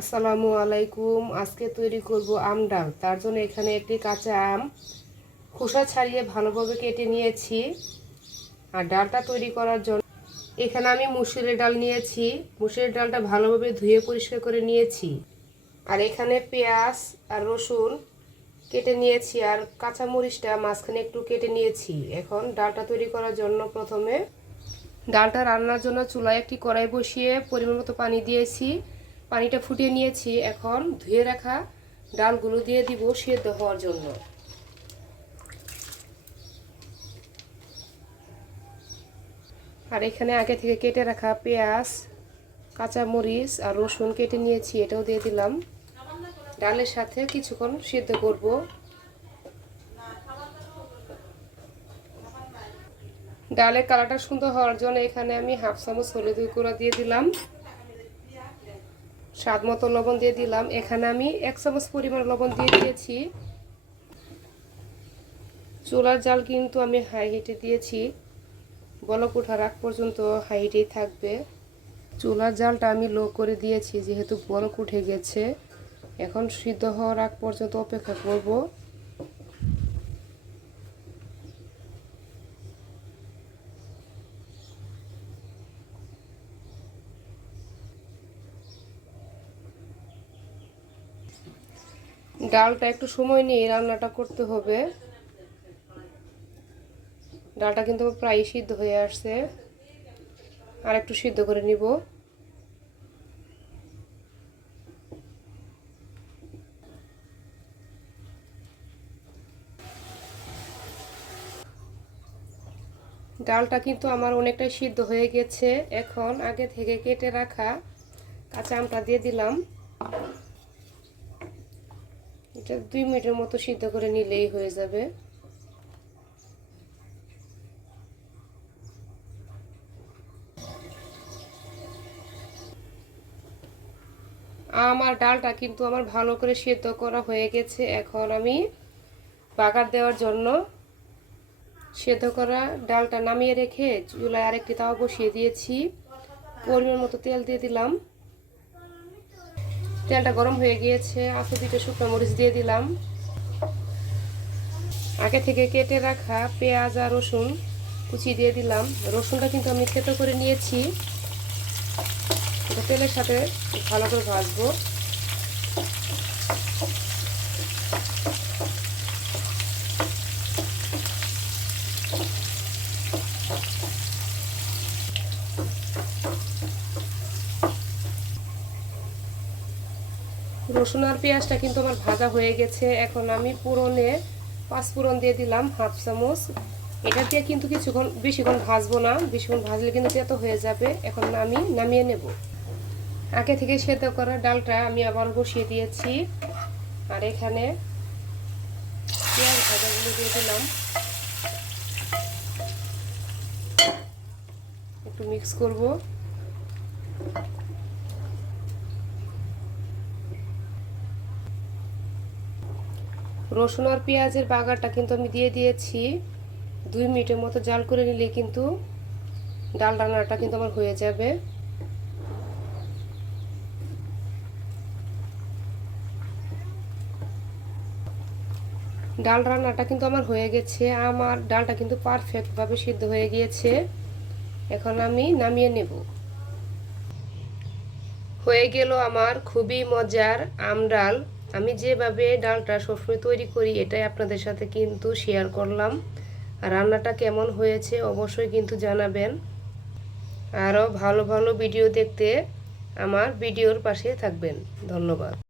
আসসালামু আলাইকুম। আজকে তৈরি করব আম ডাল। তার জন্য এখানে একটি কাঁচা আম খোসা ছাড়িয়ে ভালোভাবে কেটে নিয়েছি। আর ডালটা তৈরি করার জন্য এখানে আমি মুসুরের ডাল নিয়েছি। মুসুরের ডালটা ভালোভাবে ধুয়ে পরিষ্কার করে নিয়েছি। আর এখানে পেঁয়াজ আর রসুন কেটে নিয়েছি, আর কাঁচা মরিচটা মাঝখানে একটু কেটে নিয়েছি। এখন ডালটা তৈরি করার জন্য প্রথমে ডালটা রান্নার জন্য চুলায় একটি কড়াই বসিয়ে পরিমাণ মতো পানি দিয়েছি। পানিটা ফুটিয়ে নিয়েছি। এখন ধুয়ে রাখা ডালগুলো দিয়ে দিব সেদ্ধ হওয়ার জন্য। আর এখানে আগে থেকে কেটে রাখা পেঁয়াজ, কাঁচা মরিচ আর রসুন কেটে নিয়েছি, এটাও দিয়ে দিলাম। ডালের সাথে কিছুক্ষণ সেদ্ধ করব। ডালের কালারটা সুন্দর হওয়ার জন্য এখানে আমি হাফ চামচ হলুদের গুঁড়া দিয়ে দিলাম। স্বাদ মতো লবণ দিয়ে দিলাম। এখানে আমি 1 চামচ পরিমাণ লবণ দিয়ে দিয়েছি। চুলার জাল কিন্তু আমি হাই হিটে দিয়েছি। বলক ওঠার আগ পর্যন্ত হাই হিটেই থাকবে। চুলার জালটা আমি লো করে দিয়েছি, যেহেতু বলক উঠে গেছে। এখন সিদ্ধ হওয়ার আগ পর্যন্ত অপেক্ষা করব। ডালটা একটু সময় নিয়ে রান্নাটা করতে হবে। ডালটা কিন্তু প্রায় সিদ্ধ হয়ে আসছে, আর একটু সিদ্ধ করে নিব। ডালটা কিন্তু আমার অনেকটাই সিদ্ধ হয়ে গেছে। এখন আগে থেকে কেটে রাখা কাঁচা আমটা দিয়ে দিলাম। এটা 2 মিনিটের মতো সিদ্ধ করে নিলেই হয়ে যাবে। আমার ডালটা কিন্তু আমার ভালো করে সিদ্ধ করা হয়ে গেছে। এখন আমি বাগার দেওয়ার জন্য সিদ্ধ করা ডালটা নামিয়ে রেখে চুলায় আরেকটি তাওয়া বসিয়ে দিয়েছি। পরিমাণ মতো তেল দিয়ে দিলাম। তেলটা গরম হয়ে গিয়েছে। আস্ত 2টা শুকনো মরিচ দিয়ে দিলাম। আগে থেকে কেটে রাখা পেঁয়াজ আর রসুন কুচি দিয়ে দিলাম। রসুনটা কিন্তু আমি থেতো করে নিয়েছি। এটা তেলের সাথে ভালো করে ভাজবো। রসুন আর পেঁয়াজটা কিন্তু আমার ভাজা হয়ে গেছে। এখন আমি পুরনে 5 ফোড়ন দিয়ে দিলাম হাফ চামচ। এটা দিয়ে কিন্তু বেশিক্ষণ ভাজবো না, বেশিক্ষণ ভাজলে কিন্তু তেতো হয়ে যাবে। এখন আমি নামিয়ে নেব। আগে থেকে সেদ্ধ করা ডালটা আমি আবার বসিয়ে দিয়েছি। আর এখানে পেঁয়াজ ভাজাগুলো দিয়ে দিলাম। একটু মিক্স করব। রসুন আর পেঁয়াজের বাগারটা কিন্তু আমি দিয়ে দিয়েছি। 2 মিনিটের মতো জাল করে নিলে কিন্তু ডাল রান্নাটা কিন্তু আমার হয়ে যাবে। ডাল রান্নাটা কিন্তু আমার হয়ে গেছে। আমার ডালটা কিন্তু পারফেক্টভাবে সিদ্ধ হয়ে গিয়েছে। এখন আমি নামিয়ে নেব। হয়ে গেল আমার খুবই মজার আম ডাল। আমি যেভাবে ডালটা সবসময় তৈরি করি এটাই আপনাদের সাথে কিন্তু শেয়ার করলাম। আর রান্নাটা কেমন হয়েছে অবশ্যই কিন্তু জানাবেন। আরও ভালো ভালো ভিডিও দেখতে আমার ভিডিওর পাশে থাকবেন। ধন্যবাদ।